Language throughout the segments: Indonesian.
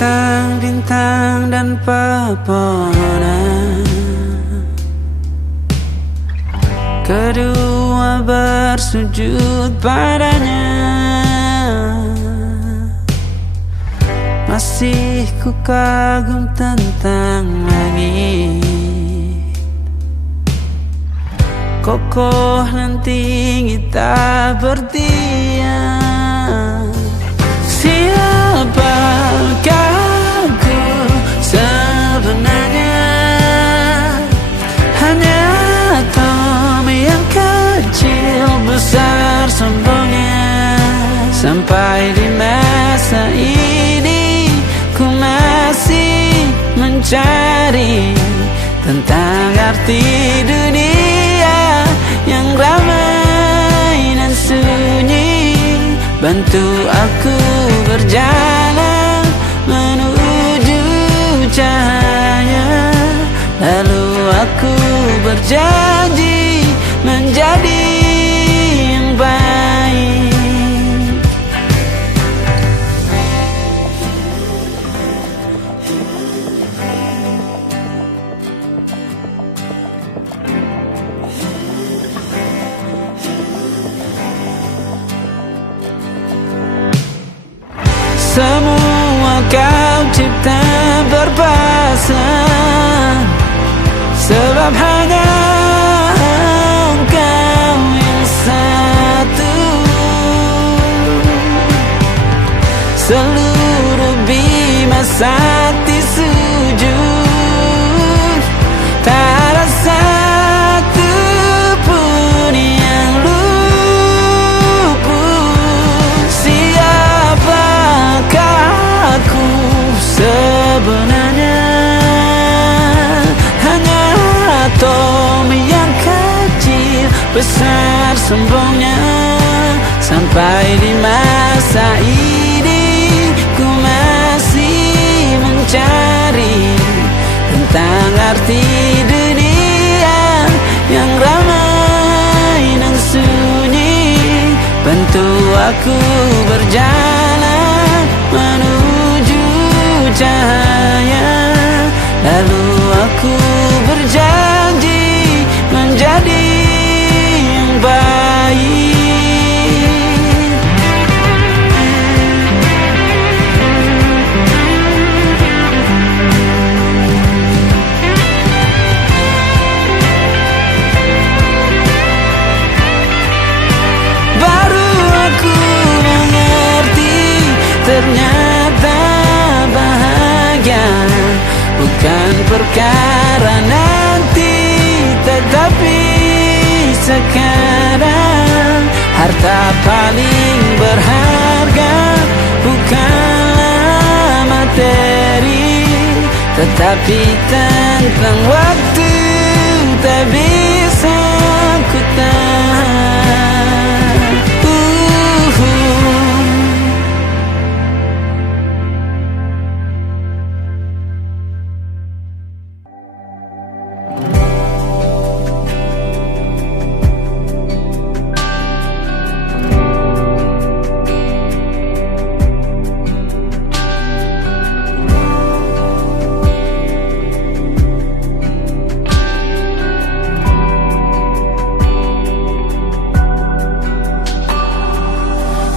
bintang-bintang dan pepohonan, kedua bersujud padanya. Masih ku kagum tentang langit, kokoh dan tinggi tak bertiang. Siapakah aku sebenarnya? Hanya atom yang kecil besar sombongnya. Sampai di masa ini ku masih mencari tentang arti dunia yang ramai dan sunyi. Bantu aku berjalan menuju cahaya, lalu aku berjanji menjadi yang baik. Semua kau cipta berpasang, sebab hanya engkau yang satu. Seluruh bima sakti sujud, tak ada satu pun yang luput. Siapakah aku sebenarnya? Hanya atom yang kecil besar sombongnya. Sampai di masa ini ku masih mencari tentang arti dunia yang ramai dan sunyi. Bantu aku berjalan menuju cahaya, lalu aku berjanji menjadi yang baik. Baru aku mengerti, ternyata bahagia bukan perkara nanti, tetapi sekarang. Harta paling berharga bukanlah materi, tetapi tentang waktu tak bisa ku tahan.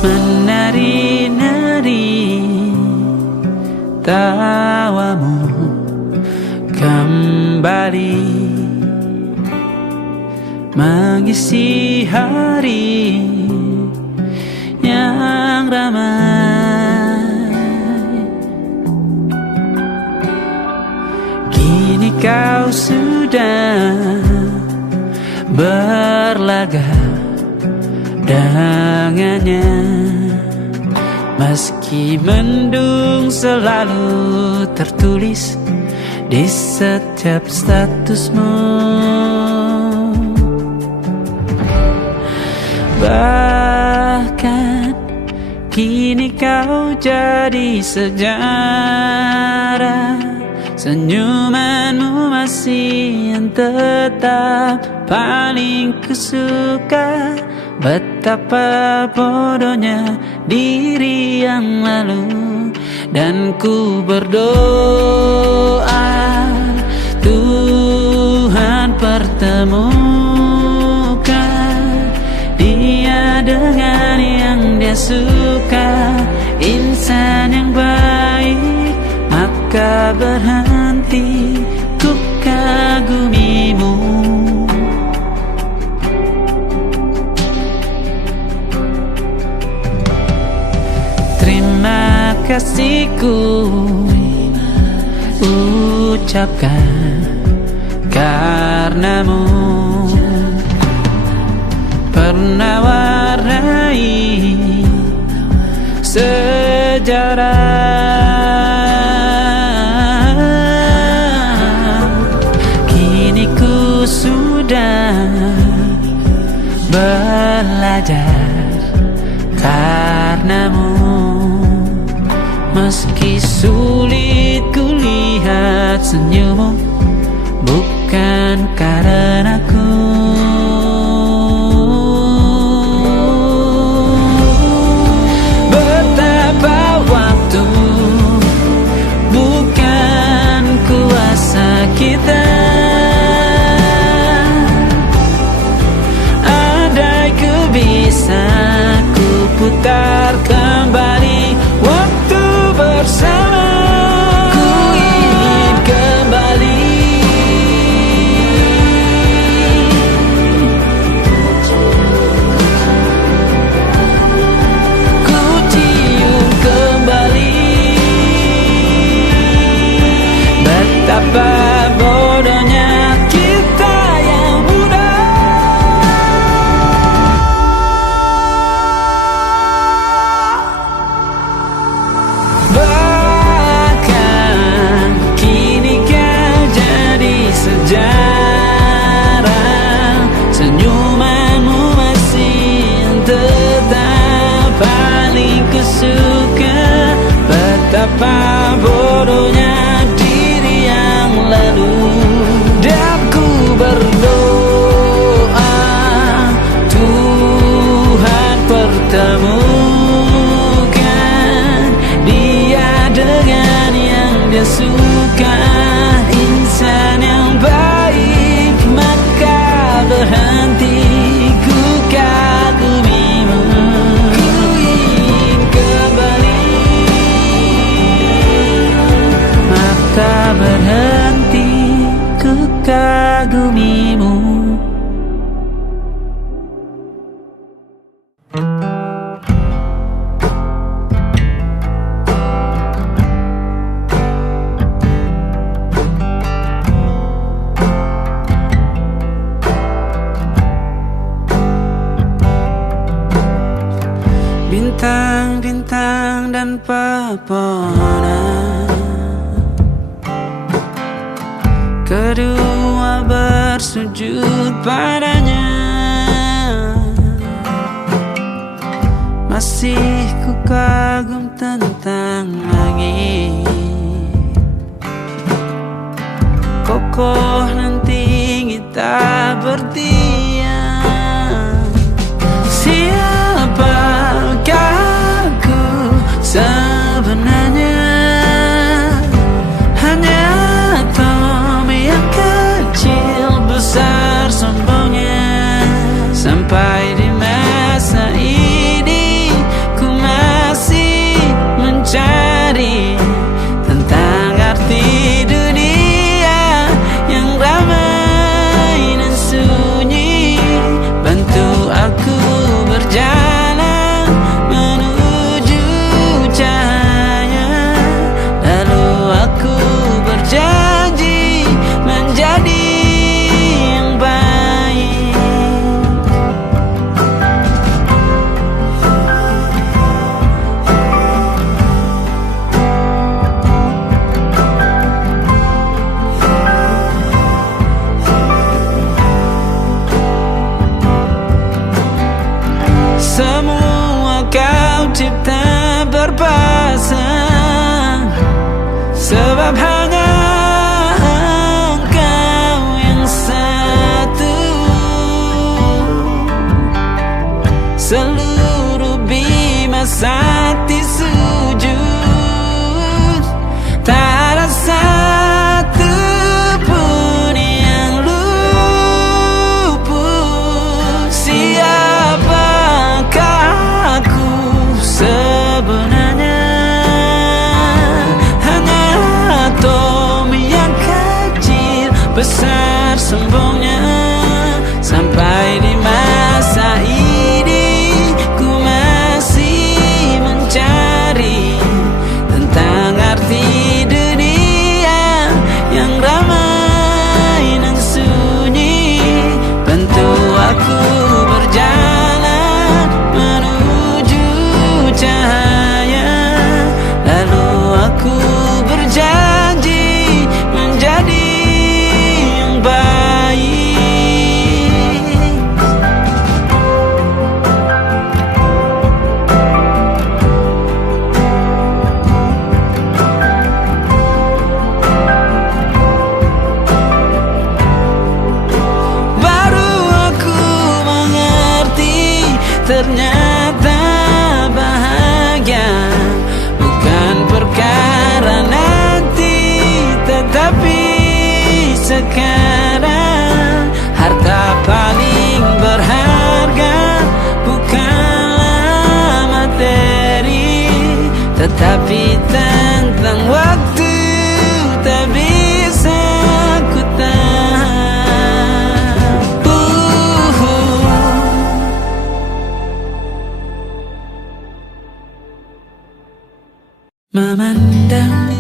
Menari-nari tawamu kembali mengisi hari yang ramai. Kini kau sudah berlaga dengannya, meski mendung selalu tertulis di setiap statusmu. Bahkan kini kau jadi sejarah, senyumanmu masih yang tetap paling kusuka. Betapa bodohnya diri yang lalu dan ku berdoa Tuhan pertemukan dia dengan yang dia suka, insan yang baik, maka berhenti ku kagumimu. Terima kasihku ucapkan karenamu pernah warnai sejarah. Kini ku sudah belajar karenamu. Meski sulit ku lihat senyummu, bukan karenaku. Betapa waktu bukan kuasa kita. Andai ku bisa ku putar kembali waktu bersama, ku ingin kembali. Ku cium kembali betapa bodohnya kita yang muda. Bahkan kini kau jadi sejarah, senyumanmu masih tetap paling kusuka. Betapa bodohnya diri yang lalu, dan ku berdoa Tuhan pertemukan dia dengan yang dia suka, insan yang baik, maka berhenti ku kagumimu. Ku ingin kembali, maka berhenti ku kagumimu. Bintang-bintang dan pepohonan, kedua bersujud padanya. Masih ku kagum tentang langit, kokoh dan tinggi tak berdiam. Siapakah aku sebenarnya? Hanya Tom yang kecil besar sombongnya. Sampai di masa ini ku masih mencari tentang arti dunia yang ramai dan sunyi. Bantu aku berjalan menuju cahaya, lalu aku berjanji menjadi yang baik. Semua kau cipta berpasang, sebab hanya engkau yang satu. Seluruh bima sakti sujud ternyata bahagia bukan perkara nanti, tetapi sekarang. Harta paling berharga bukanlah materi, tetapi tentang waktu tak bisa ku tahan. Memandang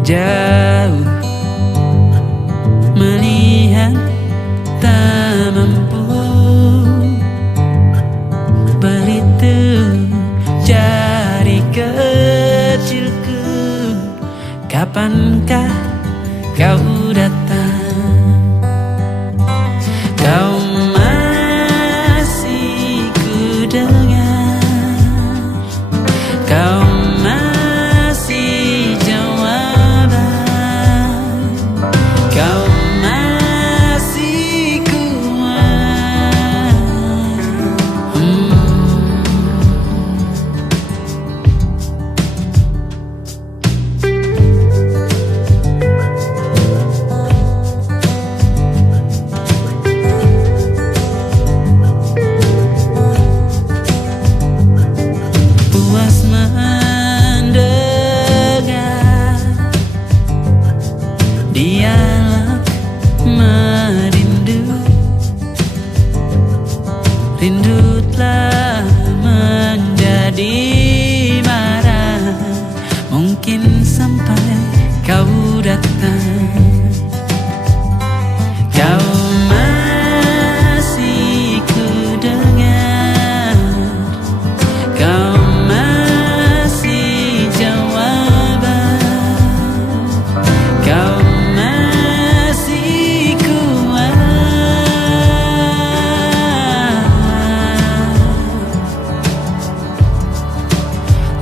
jauh, melihat tak mampu, berhitung jari kecilku. Kapankah kau datang? Kau masih ku dengar, kau masih jawaban, kau masih kuat. Puas mendengar dialog merindu, rindu telah menjadi marah. Mungkin sampai kau datang, kau masih ku dengar, kau masih jawaban, kau masih kuat.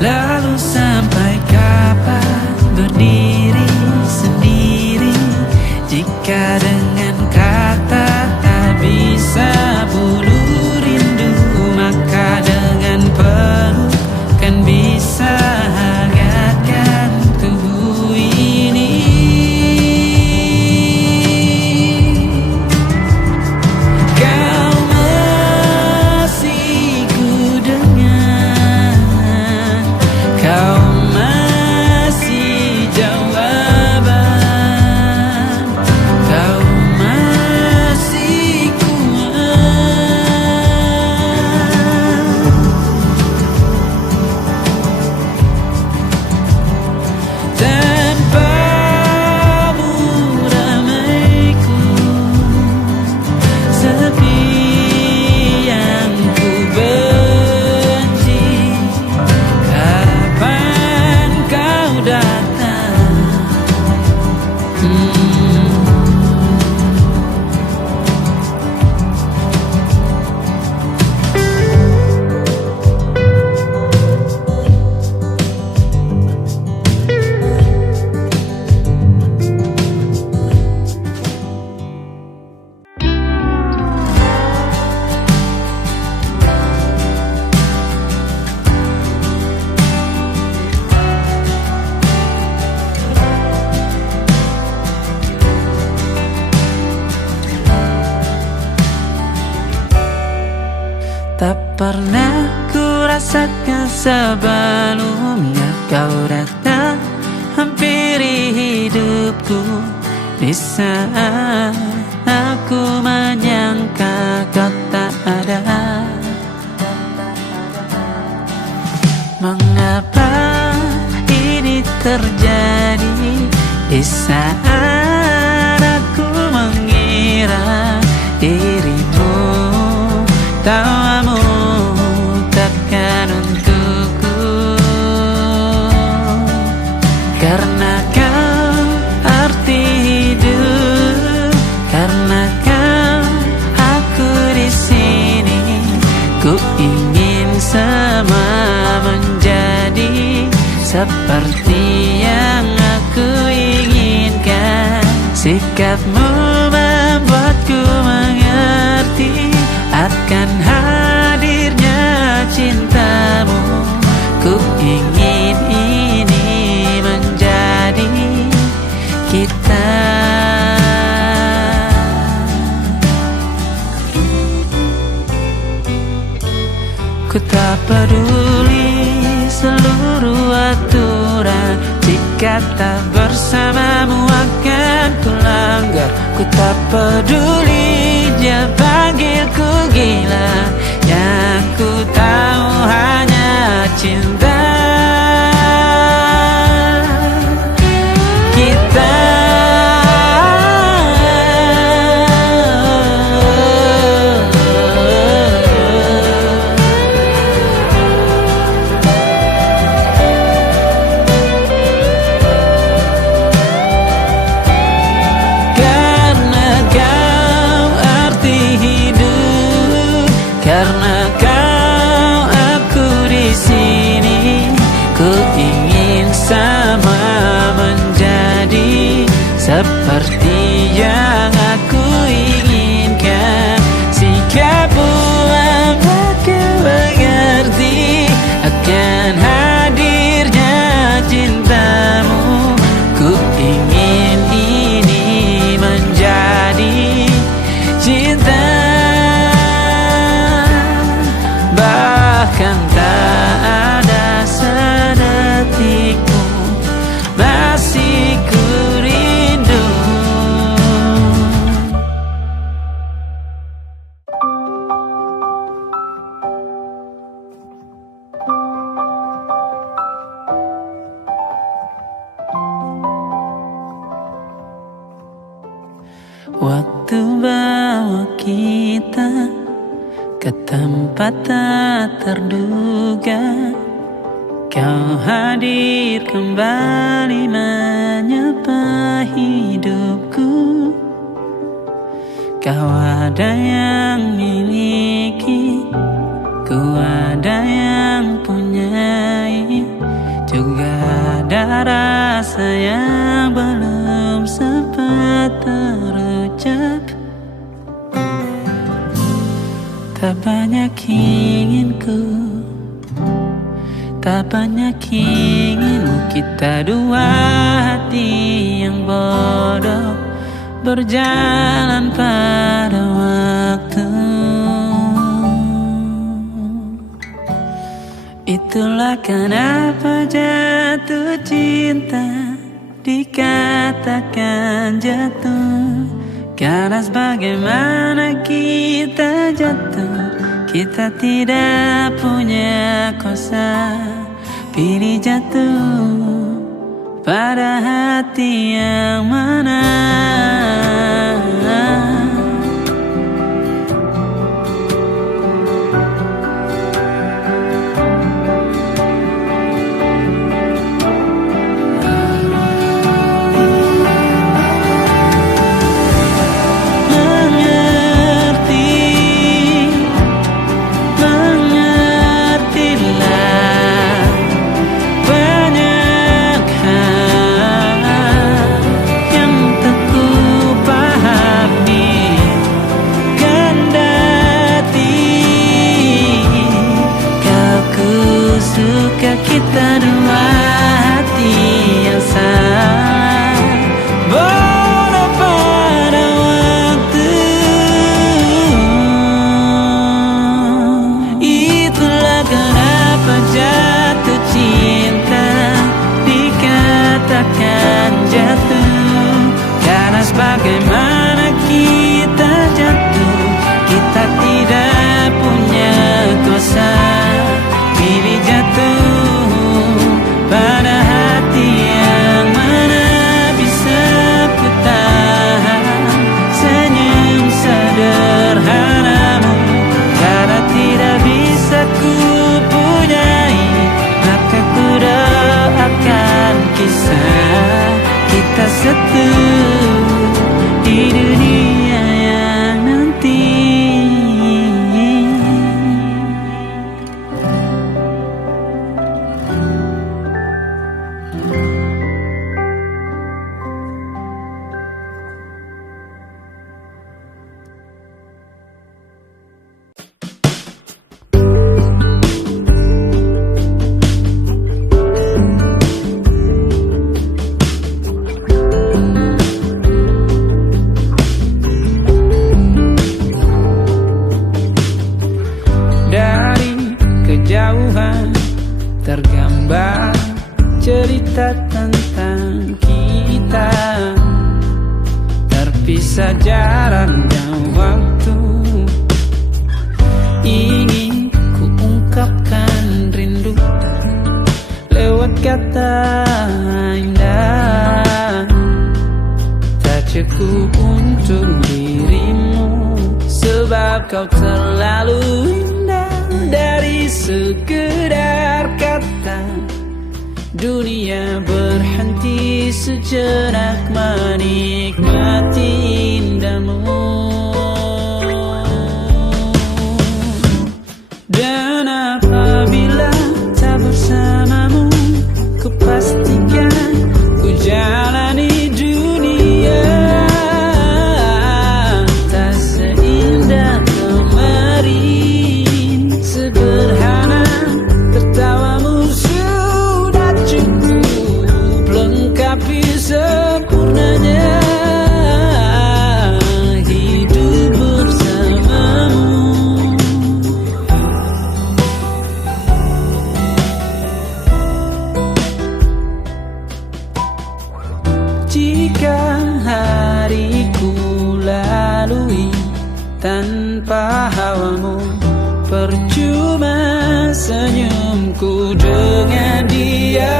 Lalu sampai kapan berdiri sendiri, jika dengan kata tak bisa bunuh rindu, maka dengan peluk kan bisa hangatkan tubuh ini. Kau masih ku dengar, kau masih jawaban, kau masih kuat. Tanpamu ramaiku, sepi yang ku benci. Kapan kau datang? Tak pernah ku rasakan sebelumnya kau datang hampiri hidupku, di saat aku menyangka kau tak ada. Mengapa ini terjadi di saat aku mengira dirimu tawamu takkan untukku, karena kau arti hidup, karena kau aku di sini. Ku ingin semua menjadi seperti yang aku inginkan. Sikapmu membuatku mengerti akan hal ingin ini menjadi kita. Ku tak peduli seluruh aturan, jika tak bersamamu akan ku langgar. Ku tak peduli dia panggilku gila, yang ku tahu hanya cinta kita. Karena kau aku di sini, ku ingin sama menjadi seperti yang aku inginkan. Sikapmu membuatku mengerti akan hadirnya cintamu. Ku ingin ini menjadi cinta, bahkan tak ada sedetikmu masih ku rindu. Waktu bawa kita ke tempat tak terduga, kau hadir kembali menyapa hidupku. Kau ada yang miliki, ku ada yang punyai, juga ada rasa yang belum sempat terucap. Tak banyak inginku, tak banyak inginmu. Kita dua hati yang bodoh berjalan pada waktu. Itulah kenapa jatuh cinta dikatakan jatuh. Karena bagaimana kita jatuh, kita tidak punya kuasa. Pilih jatuh pada hati yang mana. Kita dua hati yang sama, bodoh pada waktu. Itulah kenapa jatuh cinta dikatakan jatuh. Karena bagaimana kita jatuh, kita tidak punya kuasa. Pilih jatuh tergambar cerita tentang kita, terpisah jarak dan waktu. Ingin ku ungkapkan rindu lewat kata indah, tak cukup untuk dirimu, sebab kau terlalu indah. Dari sekedar kata, dunia berhenti sejenak menikmati indahmu. Dan apabila tak bersamamu, ku pastikan ku jalani dunia tak seindah kemarin. Sederhana, tertawamu sudah cukup lengkapi sempurnanya hidup bersamamu. Jika hariku lalui tanpa hawamu, percuma senyumku dengan dia.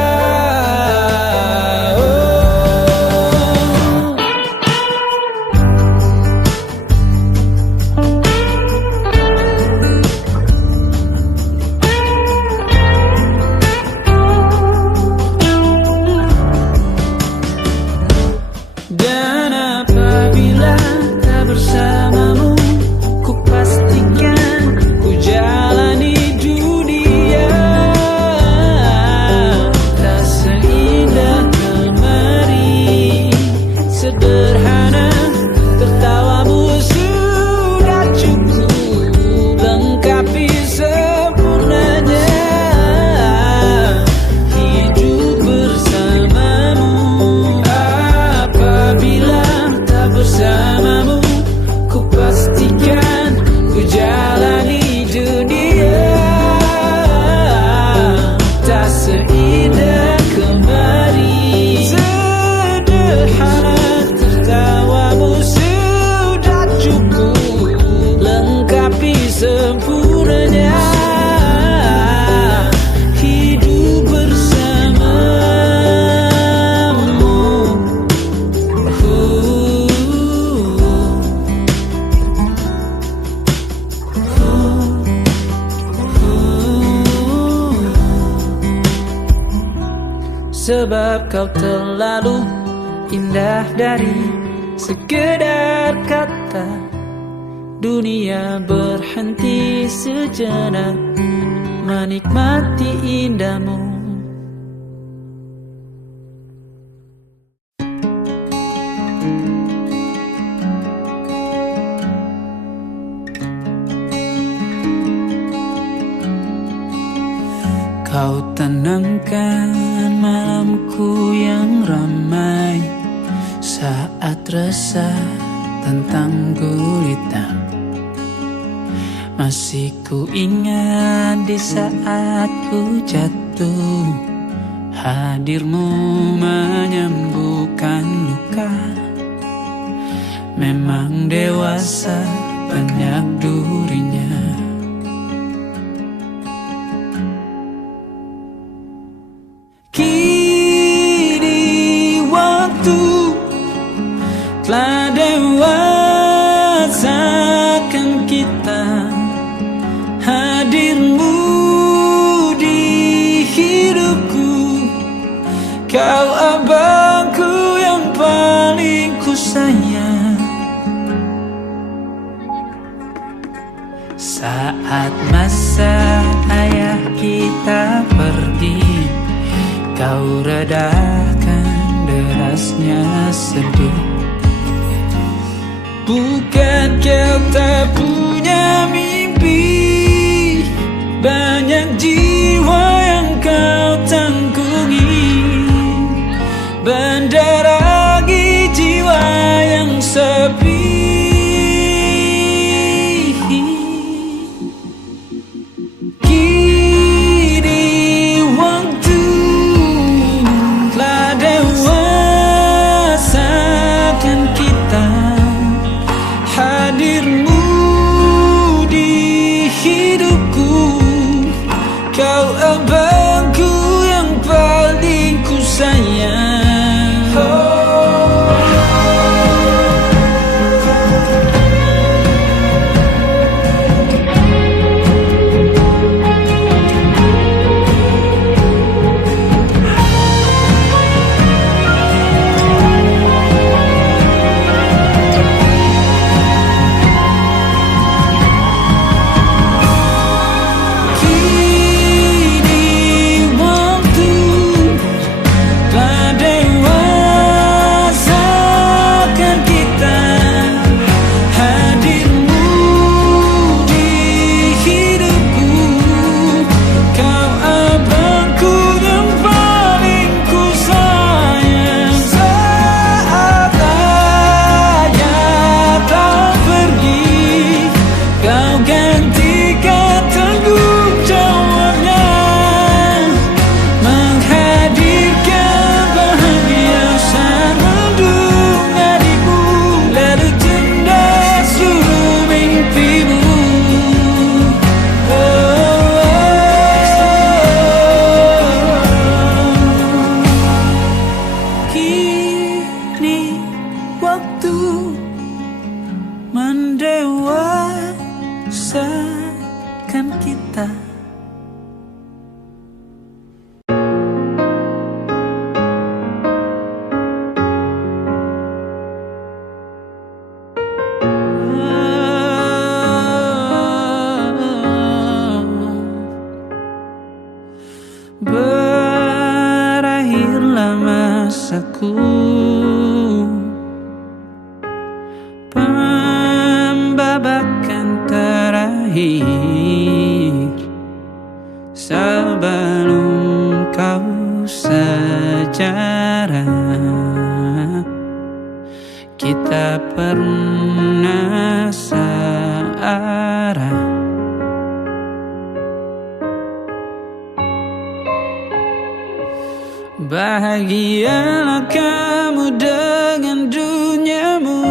Dan apabila tak bersamamu, ku pastikan ku jalani dunia tak seindah kemarin. Sederhana, tertawamu sudah cukup lengkapi sempurnanya hidup bersamamu. Apabila tak bersamamu, ku pastikan ku jalani dunia tak seindah kemarin. Sederhana, tertawamu sudah cukup lengkapi sempurnanya hidup bersamamu. Sebab kau terlalu indah dari sekedar kata, dunia berhenti sejenak menikmati indahmu. Kau tenangkan malamku yang ramai saat resah tentang gulita. Masih ku ingat di saat ku jatuh, hadirmu menyembuhkan luka. Memang dewasa banyak durinya. Kini waktu telah dewasakan kita, hadirmu di hidupku. Kau abangku yang paling ku sayang. Saat masa ayah kita pergi, kau redakan derasnya sedih. Bukan kau tak punya mimpi, banyak jiwa yang kau tanggungi. Mendarangi jiwa yang sepi. Kini dalam masaku. Pembabakan terakhir sebelum kau sejarah, kita pernah searah. Bahagialah kamu dengan duniamu,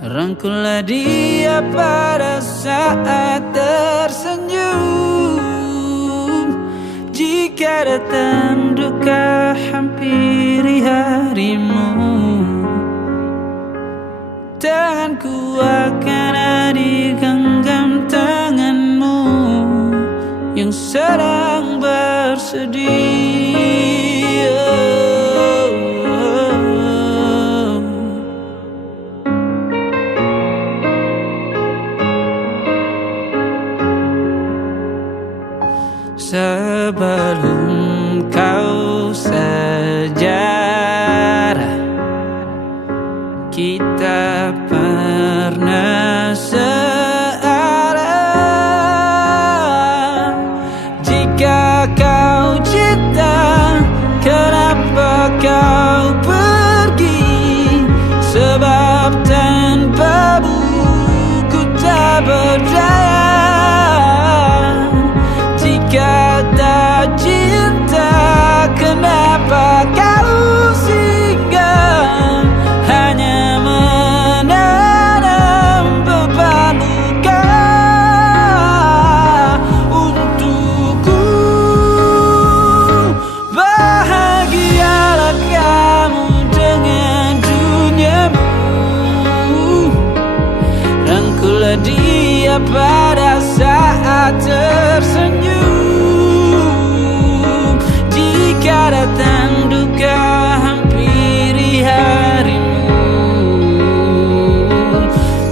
rangkullah dia pada saat tersenyum. Jika datang duka hampiri harimu, tanganku akan ada di genggam tanganmu yang sedang bersedih. Sebelum kau sejarah, kita pernah searah. Jika kau cinta, kenapa kau pergi? Sebab tanpamu ku tak berdaya. Jika tak cinta, kenapa kau singgah? Hanya menanam beban luka untukku. Bahagialah kamu dengan duniamu, rangkullah dia pada saat tersenyum. Jika datang duka hampiri harimu,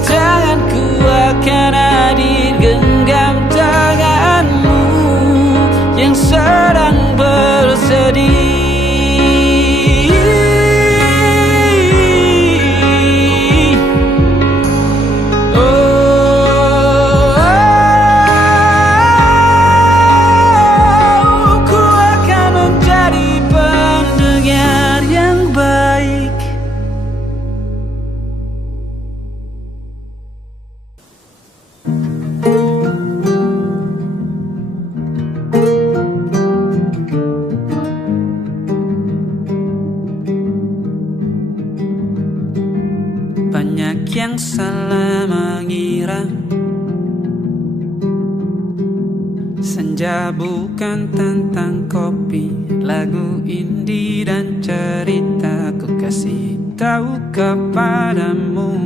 tanganku akan ada di genggam tanganmu yang sedang bersedih. Banyak yang salah mengira senja bukan tentang kopi, lagu indie dan cerita ku kasih tahu kepadamu.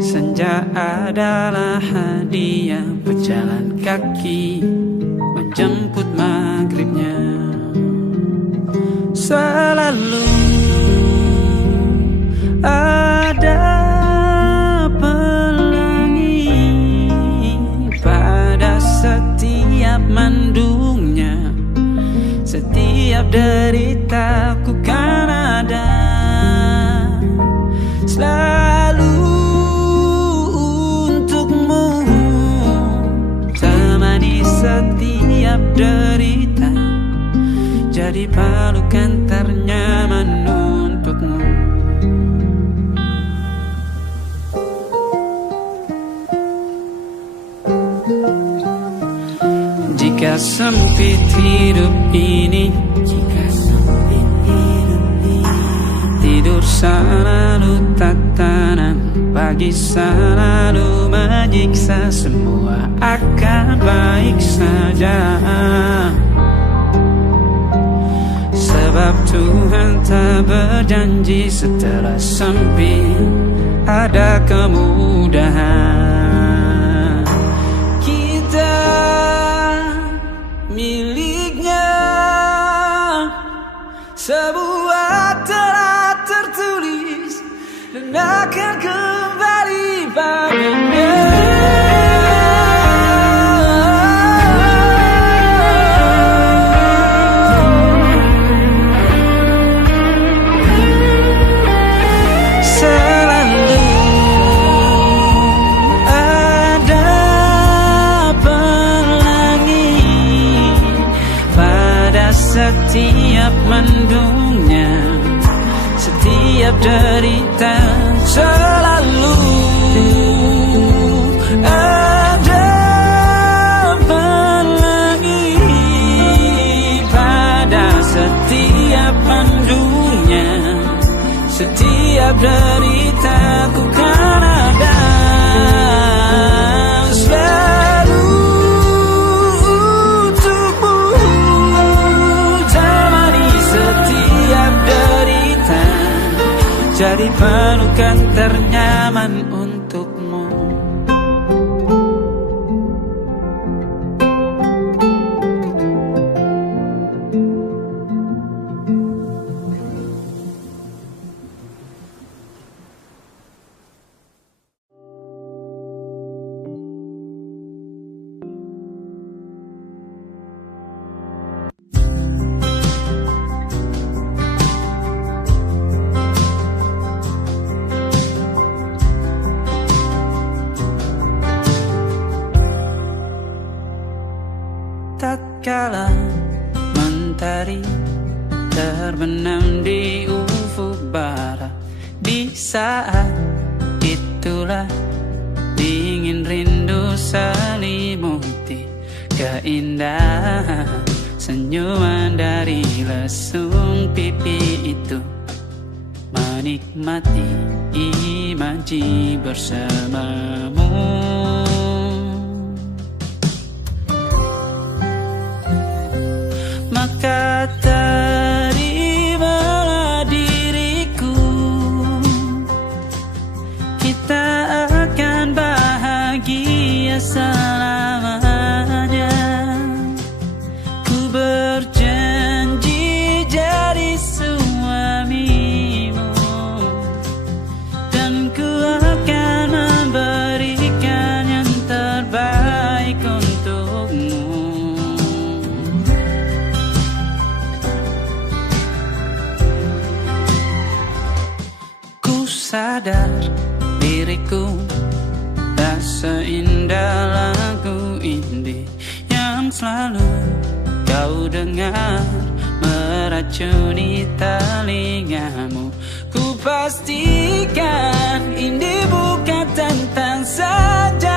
Senja adalah hadiah berjalan kaki menjemput maghribnya. Selalu ada pelangi pada setiap mendungnya. Setiap derita ku kan ada selalu untukmu, temani setiap derita, jadi pelukan ternyaman untukmu. Jika sempit hidup ini, tidur selalu tatanan, pagi selalu menyiksa, semua akan baik saja. Sebab Tuhan tak berjanji setelah sempit ada kemudahan. Kita miliknya, sebuah telah tertulis dan akan kembali padanya. setiap mendungnya, setiap derita selalu ada pelangi pada setiap mendungnya, setiap derita ku kan ada selalu untukmu, temani setiap derita, jadi pelukan ternyaman untukmu. Tatkala mentari terbenam di ufuk barat, di saat itulah dingin rindu selimuti keindahan senyuman dari lesung pipi itu, menikmati imaji bersamamu. Maka terimalah diriku, kita akan bahagia selamanya. Ku berjanji jadi suamimu, dan ku akan memberikan yang terbaik untukmu. Sadar diriku tak seindah lagu indie yang selalu kau dengar meracuni telingamu. Ku pastikan indie bukan tentang saja